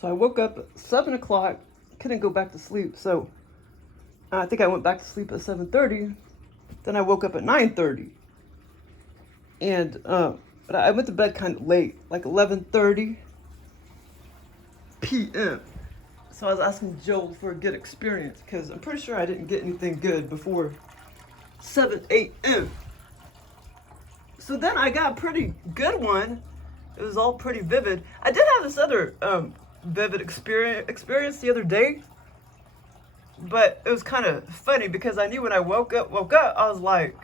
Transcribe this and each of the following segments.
So I woke up at 7 o'clock, couldn't go back to sleep. So I think I went back to sleep at 7:30. Then I woke up at 9:30. And but I went to bed kind of late, like 11:30 p.m. So I was asking Joel for a good experience because I'm pretty sure I didn't get anything good before 7 a.m. So then I got a pretty good one. It was all pretty vivid. I did have this other vivid experience the other day, but it was kind of funny because I knew when I woke up, I was like,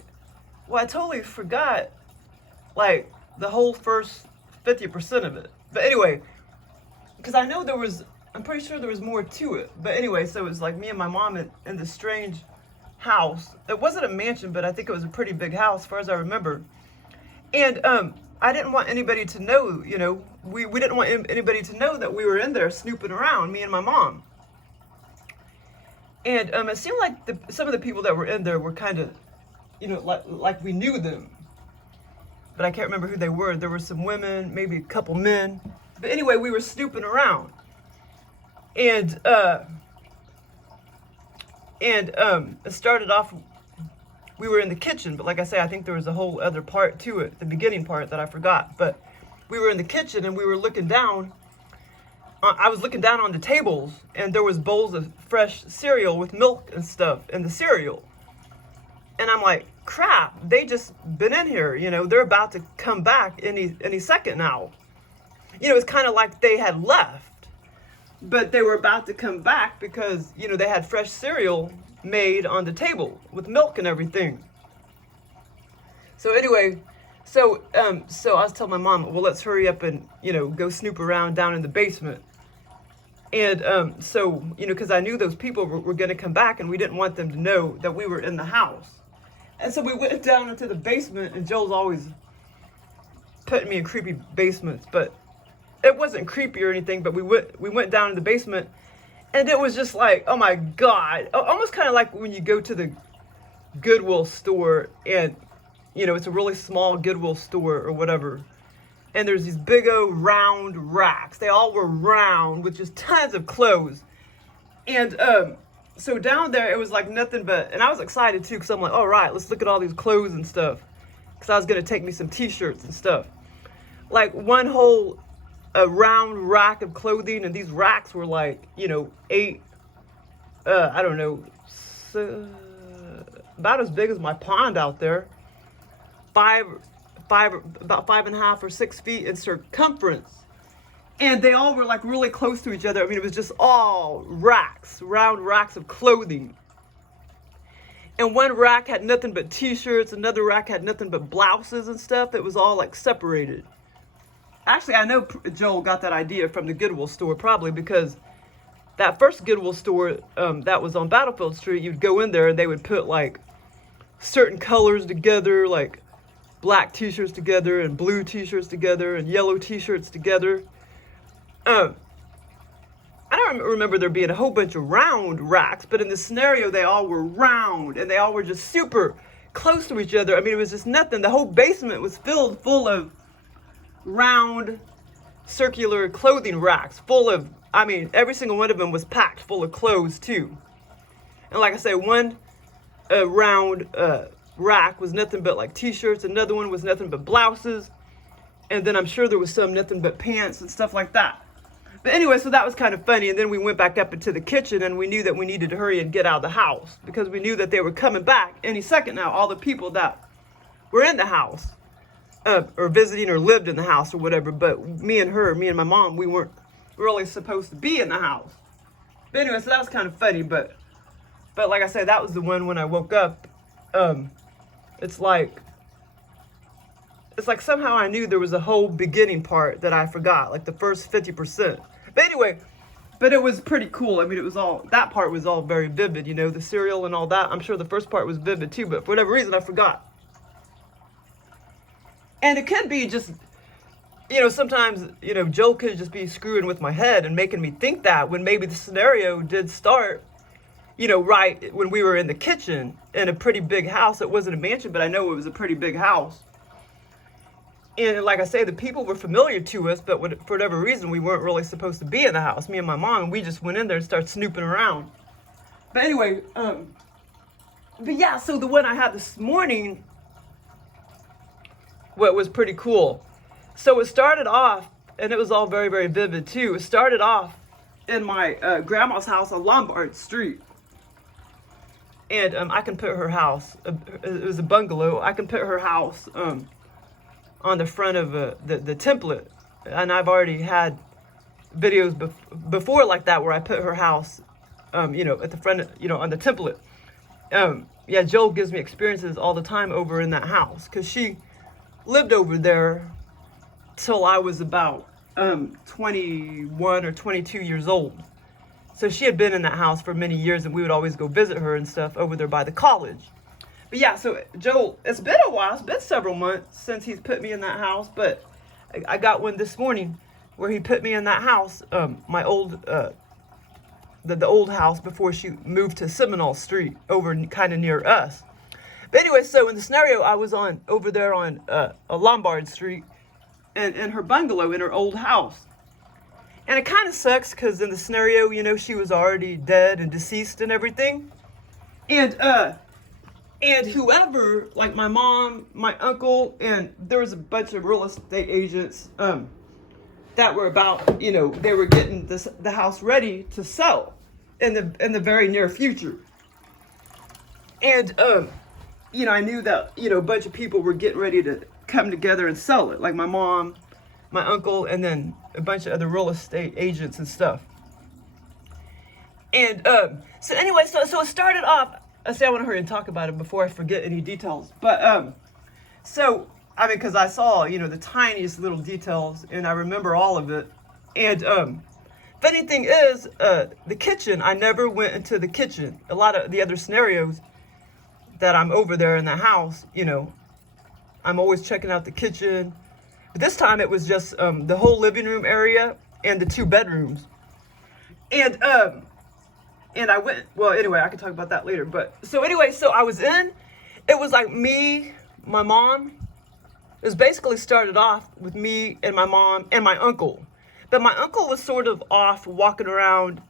well, I totally forgot like the whole first 50% of it. But anyway, because I know I'm pretty sure there was more to it. But anyway, so it was like me and my mom in this strange house. It wasn't a mansion, but I think it was a pretty big house, as far as I remember. And I didn't want anybody to know, we didn't want anybody to know that we were in there snooping around, me and my mom. And it seemed like some of the people that were in there were kind of, like we knew them. But I can't remember who they were. There were some women, maybe a couple men. But anyway, we were snooping around. And it started off, we were in the kitchen, but like I say, I think there was a whole other part to it, the beginning part that I forgot. But we were in the kitchen and we were looking down. I was looking down on the tables and there was bowls of fresh cereal with milk and stuff in the cereal. And I'm like, crap, they just been in here, they're about to come back any second now. It's kind of like they had left, but they were about to come back because, they had fresh cereal made on the table with milk and everything. So anyway, so I was telling my mom, well, let's hurry up and, go snoop around down in the basement. And so, because I knew those people were going to come back and we didn't want them to know that we were in the house. And so we went down into the basement, and Joel's always putting me in creepy basements, but it wasn't creepy or anything, but we went down in the basement, and it was just like, oh my God, almost kind of like when you go to the Goodwill store and, it's a really small Goodwill store or whatever, and there's these big old round racks. They all were round with just tons of clothes. And so down there, it was like nothing but, and I was excited too, because I'm like, all right, let's look at all these clothes and stuff, because I was going to take me some t-shirts and stuff. Like one whole round rack of clothing, and these racks were like, 8, I don't know, about as big as my pond out there, about 5.5 or 6 feet in circumference. And they all were like really close to each other. I mean, it was just all racks, round racks of clothing. And one rack had nothing but t-shirts, another rack had nothing but blouses and stuff. It was all like separated. Actually, I know Joel got that idea from the Goodwill store, probably because that first Goodwill store that was on Battlefield Street, you'd go in there and they would put like certain colors together, like black t-shirts together and blue t-shirts together and yellow t-shirts together. I don't remember there being a whole bunch of round racks, but in this scenario, they all were round and they all were just super close to each other. I mean, it was just nothing. The whole basement was filled full of round circular clothing racks full of, every single one of them was packed full of clothes too. And like I say, one round rack was nothing but like t-shirts, another one was nothing but blouses, and then I'm sure there was some nothing but pants and stuff like that. But anyway, so that was kind of funny. And then we went back up into the kitchen and we knew that we needed to hurry and get out of the house because we knew that they were coming back any second now, all the people that were in the house or visiting or lived in the house or whatever. But me and my mom, we weren't really supposed to be in the house. But anyway, so that was kind of funny. But like I said, that was the one when I woke up. It's like somehow I knew there was a whole beginning part that I forgot, like the first 50%. But anyway, but it was pretty cool. I mean, that part was all very vivid, the cereal and all that. I'm sure the first part was vivid too, but for whatever reason, I forgot. And it could be just, sometimes, Joe could just be screwing with my head and making me think that when maybe the scenario did start, right when we were in the kitchen in a pretty big house. It wasn't a mansion, but I know it was a pretty big house. And like I say, the people were familiar to us, but for whatever reason, we weren't really supposed to be in the house. Me and my mom, and we just went in there and started snooping around. But anyway, but yeah, so the one I had this morning, what was pretty cool. So it started off, and it was all very, very vivid too. It started off in my grandma's house on Lombard Street. And I can put her house, it was a bungalow, I can put her house on the front of the template. And I've already had videos before like that where I put her house, you know, at the front, you know, on the template. Yeah, Joel gives me experiences all the time over in that house because she lived over there till I was about 21 or 22 years old. So she had been in that house for many years, and we would always go visit her and stuff over there by the college. But yeah, so Joel, it's been a while. It's been several months since he's put me in that house, but I got one this morning where he put me in that house, my old, the old house before she moved to Seminole Street over kind of near us. But anyway, so in the scenario, I was over there on Lombard Street in her bungalow in her old house. And it kind of sucks because in the scenario, you know, she was already dead and deceased and everything. And whoever, like my mom, my uncle, and there was a bunch of real estate agents that were about, you know, they were getting the house ready to sell in the very near future. And, you know, I knew that, you know, a bunch of people were getting ready to come together and sell it. Like my mom, my uncle, and then a bunch of other real estate agents and stuff. And so anyway, so it started off. I want to hurry and talk about it before I forget any details. But so I mean, because I saw, you know, the tiniest little details, and I remember all of it. And funny thing is, the kitchen. I never went into the kitchen. A lot of the other scenarios that I'm over there in the house, you know, I'm always checking out the kitchen. But this time it was just the whole living room area and the 2 bedrooms. And I went, well, anyway, I can talk about that later. But so anyway, so I was in, it was like me, my mom. It was basically started off with me and my mom and my uncle. But my uncle was sort of off walking around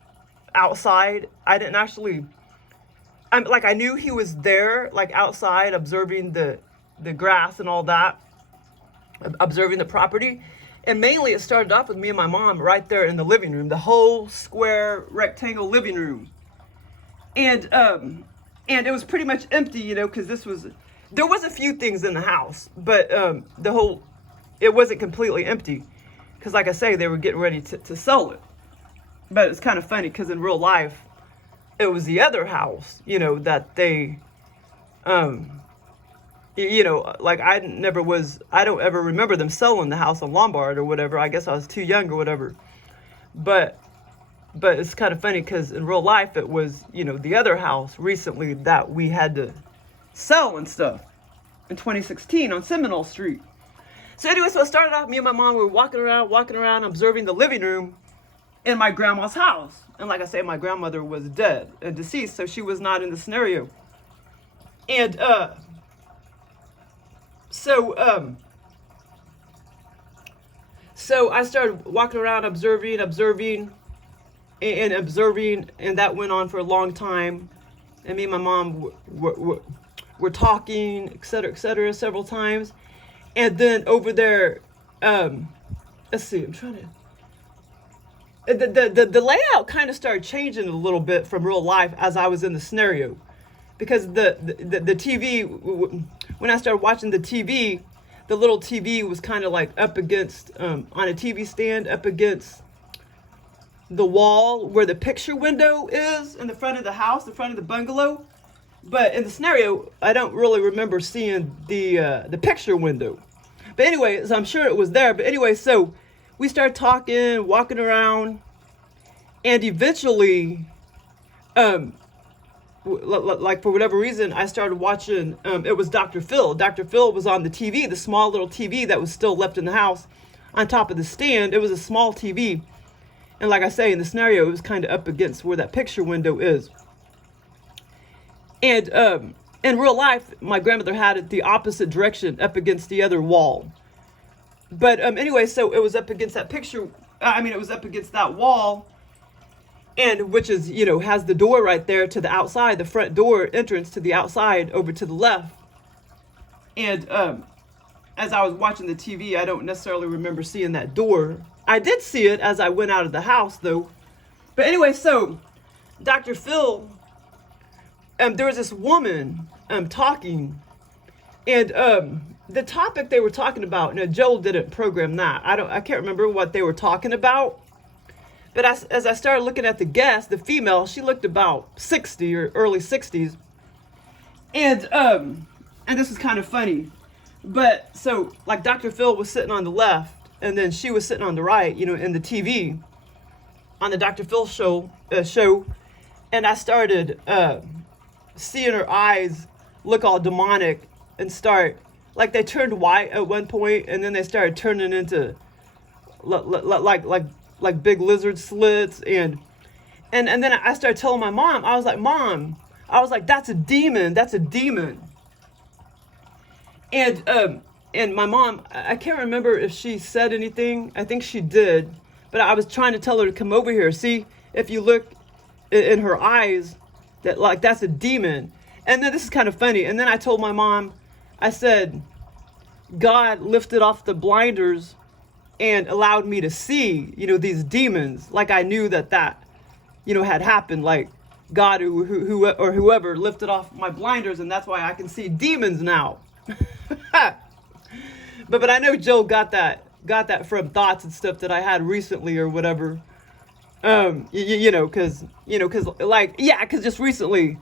outside. I didn't actually, I knew he was there, like outside observing the grass and all that. Observing the property. And mainly it started off with me and my mom right there in the living room, the whole square rectangle living room. And it was pretty much empty, you know, because there was a few things in the house, but it wasn't completely empty because like I say, they were getting ready to sell it. But it's kind of funny because in real life it was the other house, you know, that they you know, like I don't ever remember them selling the house on Lombard or whatever. I guess I was too young or whatever. But it's kind of funny because in real life it was, you know, the other house recently that we had to sell and stuff in 2016 on Seminole Street. So anyway, so it started off, me and my mom were walking around, observing the living room in my grandma's house. And like I say, my grandmother was dead and deceased, so she was not in the scenario. And so I started walking around observing, and that went on for a long time. And me and my mom were talking, et cetera, several times. And then over there, let's see, I'm trying to, the layout kind of started changing a little bit from real life as I was in the scenario. Because the TV, when I started watching the TV, the little TV was kind of like up against, on a TV stand, up against the wall where the picture window is in the front of the house, the front of the bungalow. But in the scenario, I don't really remember seeing the picture window. But anyway, so I'm sure it was there. But anyway, so we started talking, walking around, and eventually, like for whatever reason, I started watching, it was Dr. Phil. Dr. Phil was on the TV, the small little TV that was still left in the house on top of the stand. It was a small TV. And like I say, in the scenario, it was kind of up against where that picture window is. And in real life, my grandmother had it the opposite direction, up against the other wall. But anyway, so it was up against that picture. I mean, it was up against that wall, and which is, has the door right there to the outside, the front door entrance to the outside over to the left. And as I was watching the TV, I don't necessarily remember seeing that door. I did see it as I went out of the house, though. But anyway, so Dr. Phil, there was this woman talking, and the topic they were talking about. Now, Joel didn't program that. I can't remember what they were talking about. But as I started looking at the guest, the female, she looked about 60 or early 60s, and this is kind of funny. But so, like, Dr. Phil was sitting on the left, and then she was sitting on the right, in the TV, on the Dr. Phil show, and I started seeing her eyes look all demonic and start, like, they turned white at one point, and then they started turning into like big lizard slits, and then I started telling my mom, I was like, Mom, that's a demon, and my mom, I can't remember if she said anything. I think she did, but I was trying to tell her to come over here. See, if you look in her eyes, that's a demon. And then this is kind of funny. And then I told my mom, I said, God lifted off the blinders and allowed me to see, these demons. Like I knew that had happened. Like God or whoever lifted off my blinders, and that's why I can see demons now. But I know Joe got that from thoughts and stuff that I had recently or whatever. Cause just recently,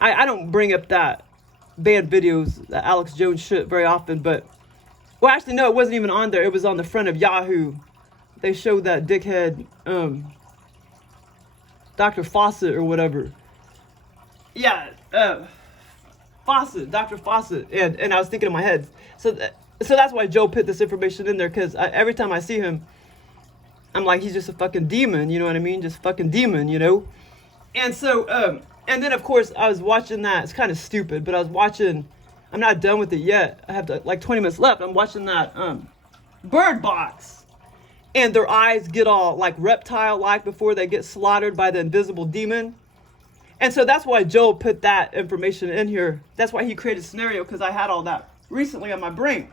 I don't bring up that band videos, that Alex Jones shit very often, but, well, actually, no, it wasn't even on there. It was on the front of Yahoo. They showed that dickhead, Dr. Fawcett or whatever. Yeah, Fawcett, Dr. Fawcett. And I was thinking in my head, so that's why Joe put this information in there, because every time I see him, I'm like, he's just a fucking demon, you know what I mean? Just fucking demon, And so, and then, of course, I was watching that. It's kind of stupid, but I was watching, I'm not done with it yet. I have like 20 minutes left. I'm watching that Bird Box. And their eyes get all like reptile-like before they get slaughtered by the invisible demon. And so that's why Joel put that information in here. That's why he created a scenario, because I had all that recently on my brain.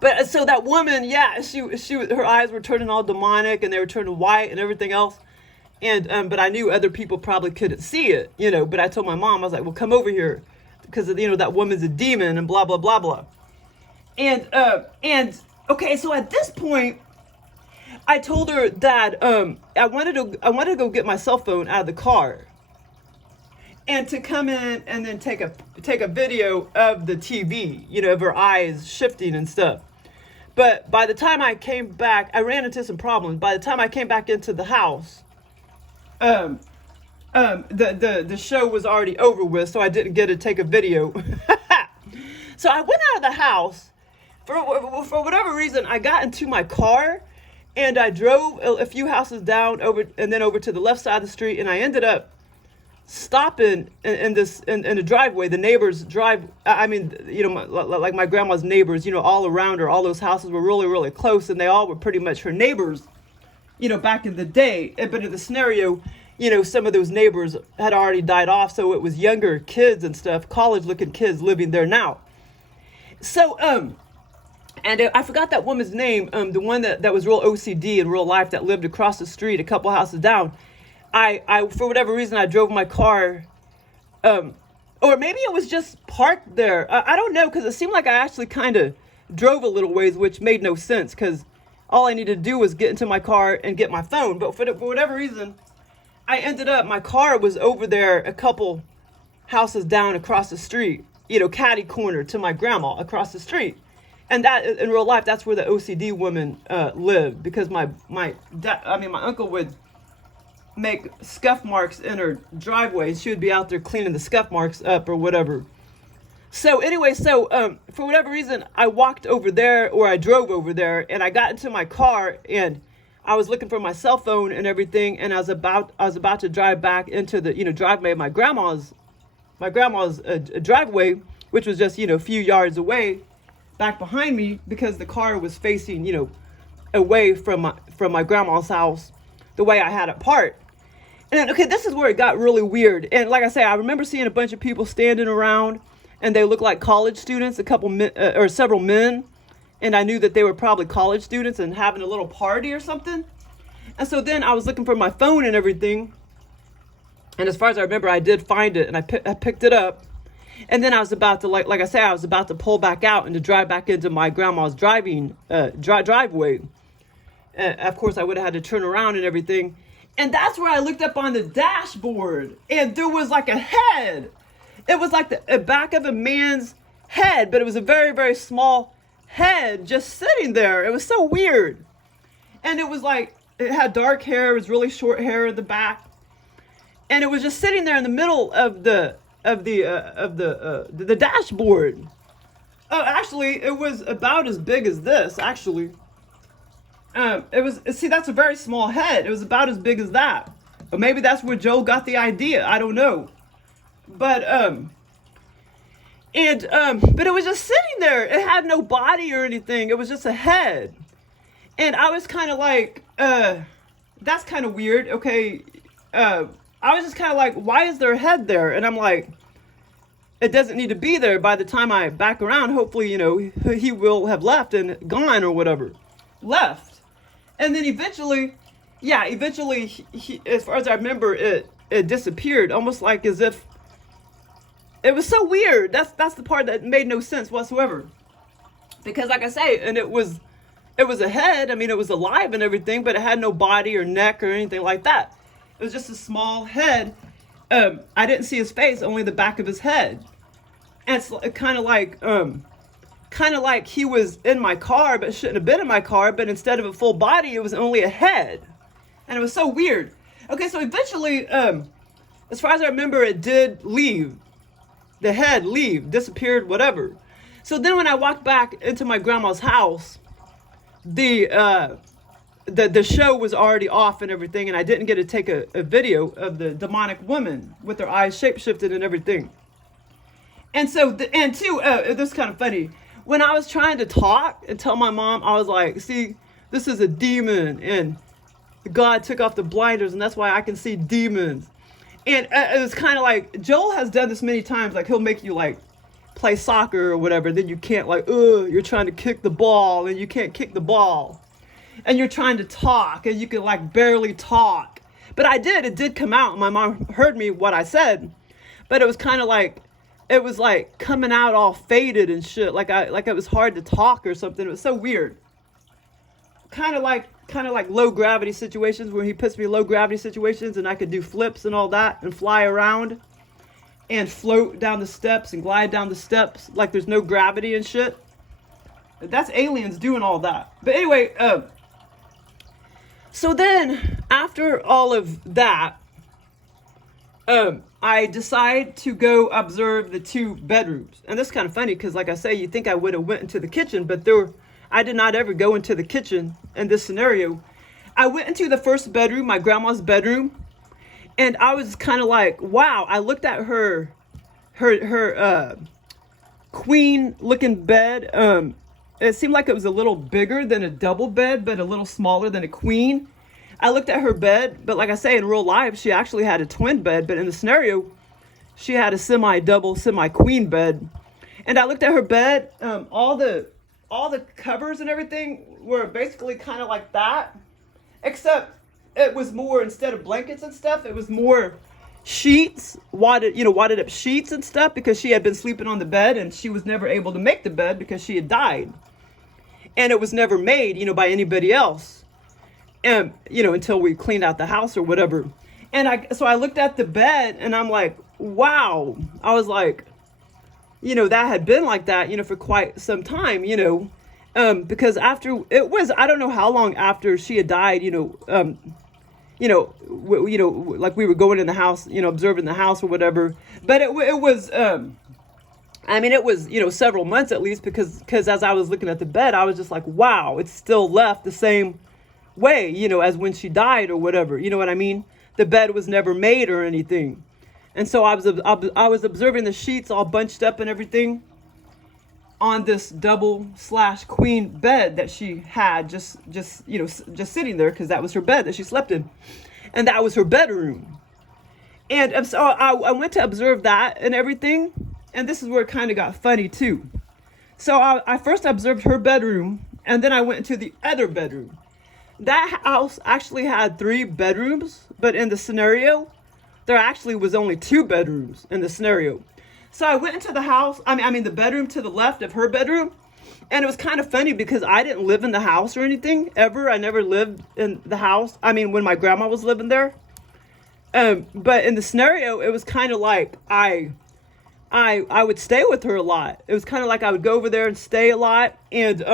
But so that woman, yeah, her eyes were turning all demonic, and they were turning white and everything else. And but I knew other people probably couldn't see it, But I told my mom, I was like, well, come over here, because that woman's a demon and blah blah blah blah. And okay, so at this point, I told her that I wanted to go get my cell phone out of the car, and to come in and then take a video of the TV, of her eyes shifting and stuff. But by the time I came back, I ran into some problems. By the time I came back into the house, the show was already over with, so I didn't get to take a video. So I went out of the house. For whatever reason, I got into my car, and I drove a few houses down over to the left side of the street, and I ended up stopping in the driveway. The neighbors drive. I mean, like my grandma's neighbors. All around her, all those houses were really, really close, and they all were pretty much her neighbors. Back in the day. But in the scenario, some of those neighbors had already died off, so it was younger kids and stuff, college-looking kids living there now. So and I forgot that woman's name, the one that was real OCD in real life, that lived across the street, a couple houses down. I for whatever reason, I drove my car, or maybe it was just parked there. I don't know, because it seemed like I actually kind of drove a little ways, which made no sense, because all I needed to do was get into my car and get my phone. But for whatever reason, I ended up, my car was over there a couple houses down across the street, catty corner to my grandma across the street. And that, in real life, that's where the OCD woman lived, because my uncle would make scuff marks in her driveway. She would be out there cleaning the scuff marks up or whatever. So anyway, for whatever reason, I walked over there, or I drove over there, and I got into my car, and I was looking for my cell phone and everything, and I was about to drive back into the driveway of my grandma's driveway, which was just a few yards away. back behind me because the car was facing, away from my grandma's house, the way I had it parked. And then, okay, this is where it got really weird. And like I say, I remember seeing a bunch of people standing around, and they looked like college students, a couple men, or several men. And I knew that they were probably college students and having a little party or something. And so then I was looking for my phone and everything. And as far as I remember, I did find it, and I picked it up. And then I was about to, like I say, I was about to pull back out and to drive back into my grandma's driveway. Of course, I would have had to turn around and everything. And that's where I looked up on the dashboard, and there was like a head. It was like the back of a man's head, but it was a very, very small head just sitting there. It was so weird. And it was like, it had dark hair. It was really short hair in the back. And it was just sitting there in the middle of the dashboard. Oh, actually, it was about as big as this, actually. See, that's a very small head. It was about as big as that. But maybe that's where Joe got the idea. I don't know. But it was just sitting there. It had no body or anything. It was just a head. And I was kind of like, that's kind of weird. Okay. I was just kind of like, why is there a head there? And I'm like, it doesn't need to be there. By the time I back around, hopefully, he will have left and gone or whatever. Left. And then eventually, he, as far as I remember, it disappeared, almost like as if, it was so weird. That's the part that made no sense whatsoever. Because like I say, and it was a head. I mean, it was alive and everything, but it had no body or neck or anything like that. It was just a small head. I didn't see his face, only the back of his head. And it's kind of like he was in my car, but shouldn't have been in my car. But instead of a full body, it was only a head. And it was so weird. Okay, so eventually, as far as I remember, it did leave. The head disappeared, whatever. So then when I walked back into my grandma's house, the show was already off and everything, and I didn't get to take a video of the demonic woman with her eyes shape-shifted and everything. And so, this is kind of funny. When I was trying to talk and tell my mom, I was like, see, this is a demon, and God took off the blinders, and that's why I can see demons. And it was kind of like, Joel has done this many times, like he'll make you like play soccer or whatever, then you can't you're trying to kick the ball, and you can't kick the ball. And you're trying to talk, and you can like barely talk. But it did come out. My mom heard me what I said, but it was kind of like, it was like coming out all faded and shit. Like it was hard to talk or something. It was so weird. Kind of like low gravity situations where he puts me in low gravity situations and I could do flips and all that and fly around and float down the steps and glide down the steps like there's no gravity and shit. That's aliens doing all that. But anyway, so then after all of that, I decide to go observe the two bedrooms. And that's kind of funny because, like I say, you think I would have went into the kitchen, but I did not ever go into the kitchen in this scenario. I went into the first bedroom, my grandma's bedroom, and I was kind of like, wow. I looked at her queen-looking bed. It seemed like it was a little bigger than a double bed, but a little smaller than a queen. I looked at her bed, but like I say, in real life, she actually had a twin bed. But in the scenario, she had a semi-double, semi-queen bed. And I looked at her bed. All the covers and everything were basically kind of like that, except it was more, instead of blankets and stuff, it was more sheets, wadded up sheets and stuff, because she had been sleeping on the bed and she was never able to make the bed because she had died. And it was never made, by anybody else. And, until we cleaned out the house or whatever. And so I looked at the bed and I'm like, wow. I was like, that had been like that, for quite some time, because after it was, I don't know how long after she had died, like we were going in the house, observing the house or whatever. But it was, it was, several months at least, because as I was looking at the bed, I was just like, wow, it's still left the same way, as when she died or whatever. You know what I mean? The bed was never made or anything. And so I was observing the sheets all bunched up and everything. on this double/queen bed that she had just sitting there, because that was her bed that she slept in, and that was her bedroom. And so I went to observe that and everything, and this is where it kind of got funny too. So I first observed her bedroom, and then I went into the other bedroom. That house actually had 3 bedrooms, but in the scenario, there actually was only 2 bedrooms in the scenario. So I went into the house, I mean the bedroom to the left of her bedroom, and it was kind of funny because I didn't live in the house or anything, ever. I never lived in the house. I mean, when my grandma was living there. But in the scenario, it was kind of like I would stay with her a lot. It was kind of like I would go over there and stay a lot, and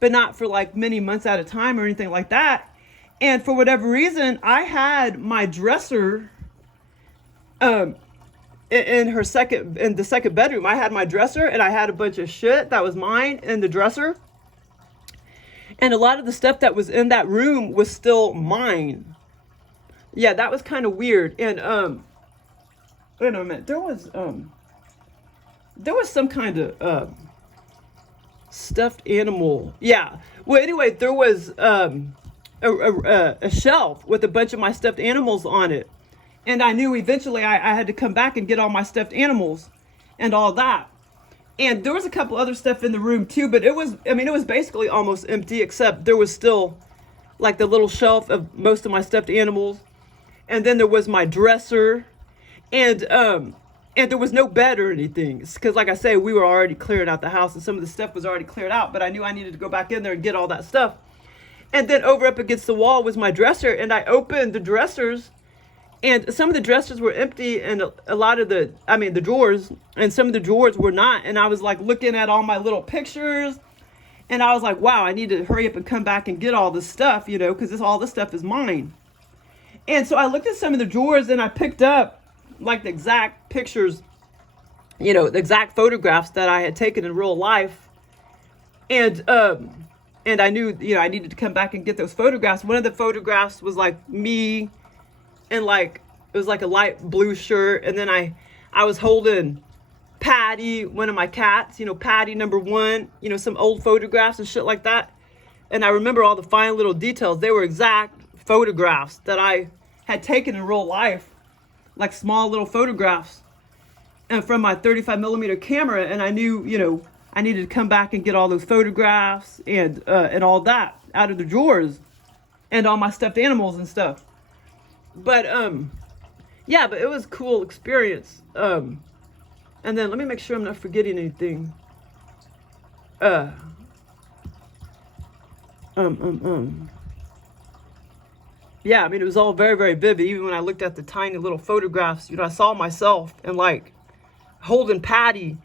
but not for like many months at a time or anything like that. And for whatever reason, I had my dresser in the second bedroom. I had my dresser, and I had a bunch of shit that was mine in the dresser. And a lot of the stuff that was in that room was still mine. Yeah, that was kind of weird. And wait a minute, there was some kind of stuffed animal. Yeah. Well, anyway, there was a shelf with a bunch of my stuffed animals on it. And I knew eventually I had to come back and get all my stuffed animals and all that. And there was a couple other stuff in the room too, but it was basically almost empty, except there was still like the little shelf of most of my stuffed animals. And then there was my dresser, and there was no bed or anything, because like I say, we were already clearing out the house, and some of the stuff was already cleared out, but I knew I needed to go back in there and get all that stuff. And then over up against the wall was my dresser, and I opened the dressers, and some of the dressers were empty, and a lot of the drawers, and some of the drawers were not. And I was like looking at all my little pictures, and I was like, wow, I need to hurry up and come back and get all this stuff, because all this stuff is mine. And so I looked at some of the drawers, and I picked up like the exact pictures, the exact photographs that I had taken in real life. And I knew, I needed to come back and get those photographs. One of the photographs was like me, and like, it was like a light blue shirt. And then I was holding Patty, one of my cats, Patty #1, some old photographs and shit like that. And I remember all the fine little details. They were exact photographs that I had taken in real life, like small little photographs, and from my 35mm camera. And I knew, I needed to come back and get all those photographs and all that out of the drawers, and all my stuffed animals and stuff. But yeah, but it was a cool experience. And then let me make sure I'm not forgetting anything. Yeah, it was all very, very vivid. Even when I looked at the tiny little photographs, I saw myself and like holding Patty.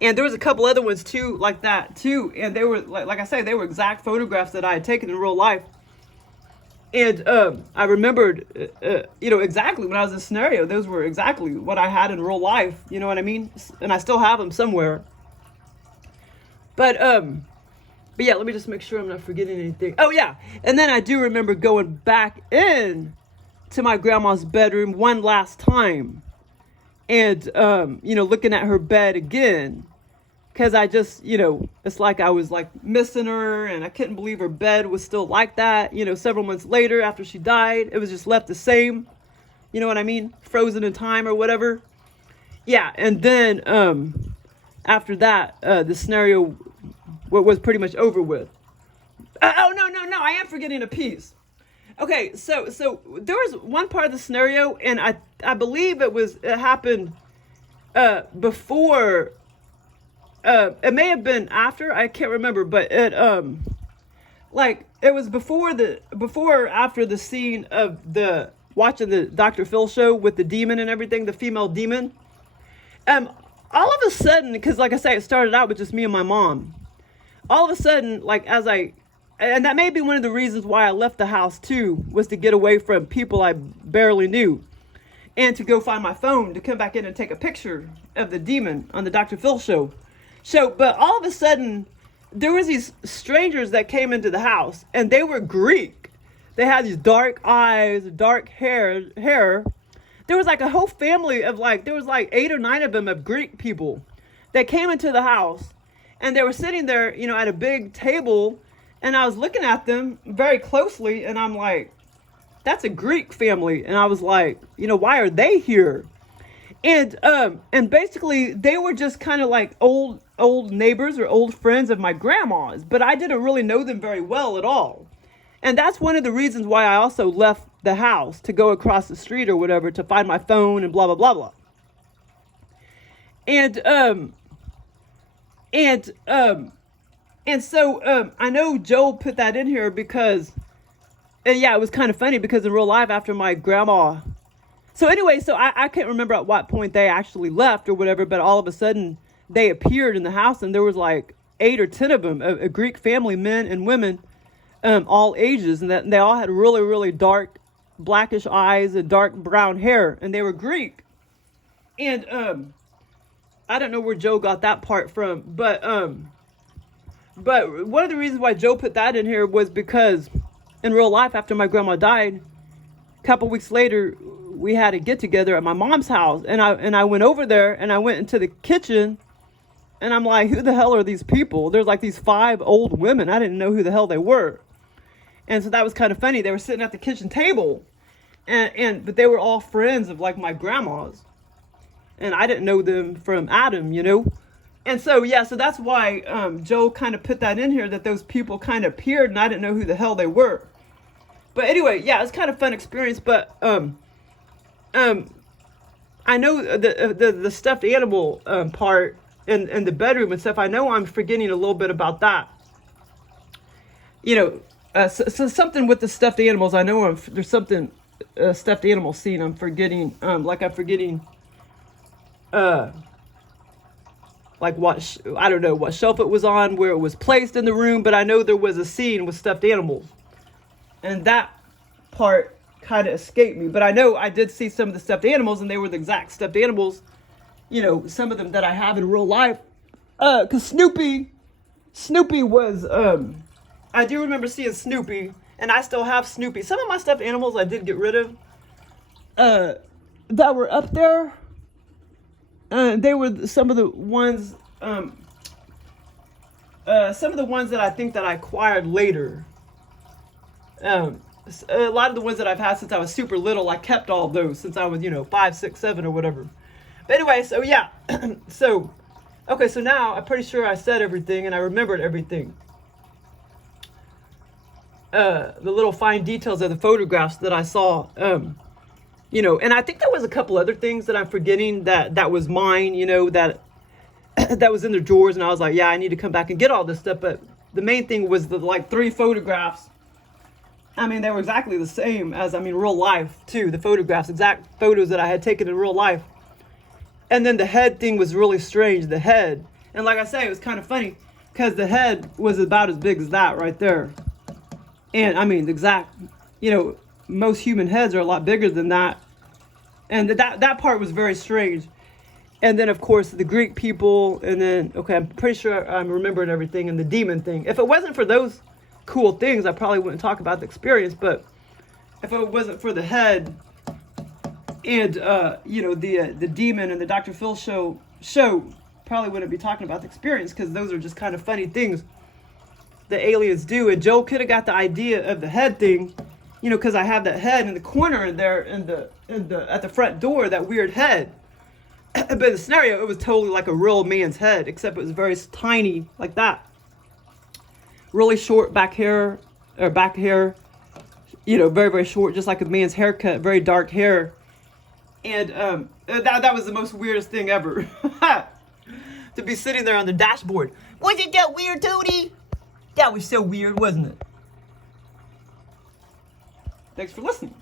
And there was a couple other ones too, like that too. And they were, like I say, they were exact photographs that I had taken in real life. And I remembered, exactly when I was in the scenario, those were exactly what I had in real life. You know what I mean? And I still have them somewhere. But yeah, let me just make sure I'm not forgetting anything. Oh yeah, and then I do remember going back in to my grandma's bedroom one last time, and looking at her bed again, because I just, it's like I was like missing her, and I couldn't believe her bed was still like that. Several months later after she died, it was just left the same. You know what I mean? Frozen in time or whatever. Yeah, and then after that, the scenario was pretty much over with. Oh, no, I am forgetting a piece. Okay, so there was one part of the scenario, and I believe it happened before, it may have been after, I can't remember, but it was before or after the scene of watching the Dr. Phil show with the demon and everything, the female demon. All of a sudden, because like I say, it started out with just me and my mom. All of a sudden, like and that may be one of the reasons why I left the house too, was to get away from people I barely knew, and to go find my phone to come back in and take a picture of the demon on the Dr. Phil show. But all of a sudden, there was these strangers that came into the house, and they were Greek. They had these dark eyes, dark hair. There was like a whole family of there was like 8 or 9 of them of Greek people They came into the house and they were sitting there, you know, at a big table, and I was looking at them very closely, and I'm like, that's a Greek family. And I was like, you know, why are they here? And basically they were just kind of like old neighbors or old friends of my grandma's, but I didn't really know them very well at all. And that's one of the reasons why I also left the house to go across the street or whatever to find my phone and blah blah blah blah. And so I know Joel put that in here because, and yeah, it was kind of funny because in real life, after my grandma, so anyway, so I can't remember at what point they actually left or whatever, but all of a sudden they appeared in the house, and there was like 8 or 10 of them, a Greek family, men and women, all ages, and that they all had really, really dark blackish eyes and dark brown hair, and they were Greek. And I don't know where Joe got that part from, but one of the reasons why Joe put that in here was because in real life, after my grandma died, a couple weeks later, we had a get together at my mom's house, and I went over there, and I went into the kitchen, and I'm like, who the hell are these people? There's like these 5 old women. I didn't know who the hell they were. And so that was kind of funny. They were sitting at the kitchen table, but they were all friends of like my grandma's, and I didn't know them from Adam, you know. And so, yeah, so that's why Joe kind of put that in here, that those people kind of appeared and I didn't know who the hell they were. But anyway, yeah, it's kind of fun experience. But I know the stuffed animal part in the bedroom and stuff. I know I'm forgetting a little bit about that. You know, so something with the stuffed animals. I know there's something stuffed animal scene I'm forgetting. Like I'm forgetting. Like what, I don't know what shelf it was on, where it was placed in the room, but I know there was a scene with stuffed animals. And that part kind of escaped me. But I know I did see some of the stuffed animals, and they were the exact stuffed animals, you know, some of them that I have in real life. Because Snoopy was, I do remember seeing Snoopy, and I still have Snoopy. Some of my stuffed animals I did get rid of, that were up there. They were some of the ones that I think that I acquired later. A lot of the ones that I've had since I was super little, I kept all of those since I was, 5, 6, 7 or whatever. But anyway, so yeah. Okay, so now I'm pretty sure I said everything and I remembered everything. The little fine details of the photographs that I saw, and I think there was a couple other things that I'm forgetting that was mine, that was in the drawers, and I was like, yeah, I need to come back and get all this stuff. But the main thing was the 3 photographs. I mean, they were exactly the same as, real life too. The photographs, exact photos that I had taken in real life. And then the head thing was really strange, the head. And like I say, it was kind of funny because the head was about as big as that right there. And the exact, most human heads are a lot bigger than that. And that part was very strange. And then, of course, the Greek people. And then, okay, I'm pretty sure I'm remembering everything. And the demon thing. If it wasn't for those cool things, I probably wouldn't talk about the experience. But if it wasn't for the head and, the demon and the Dr. Phil show, probably wouldn't be talking about the experience, because those are just kind of funny things the aliens do. And Joe could have got the idea of the head thing, because I have that head in the corner there at the front door, that weird head. But in the scenario, it was totally like a real man's head, except it was very tiny, like that. Really short back hair, very, very short, just like a man's haircut, very dark hair. And that was the most weirdest thing ever. To be sitting there on the dashboard. Wasn't that weird, Tony? That was so weird, wasn't it? Thanks for listening.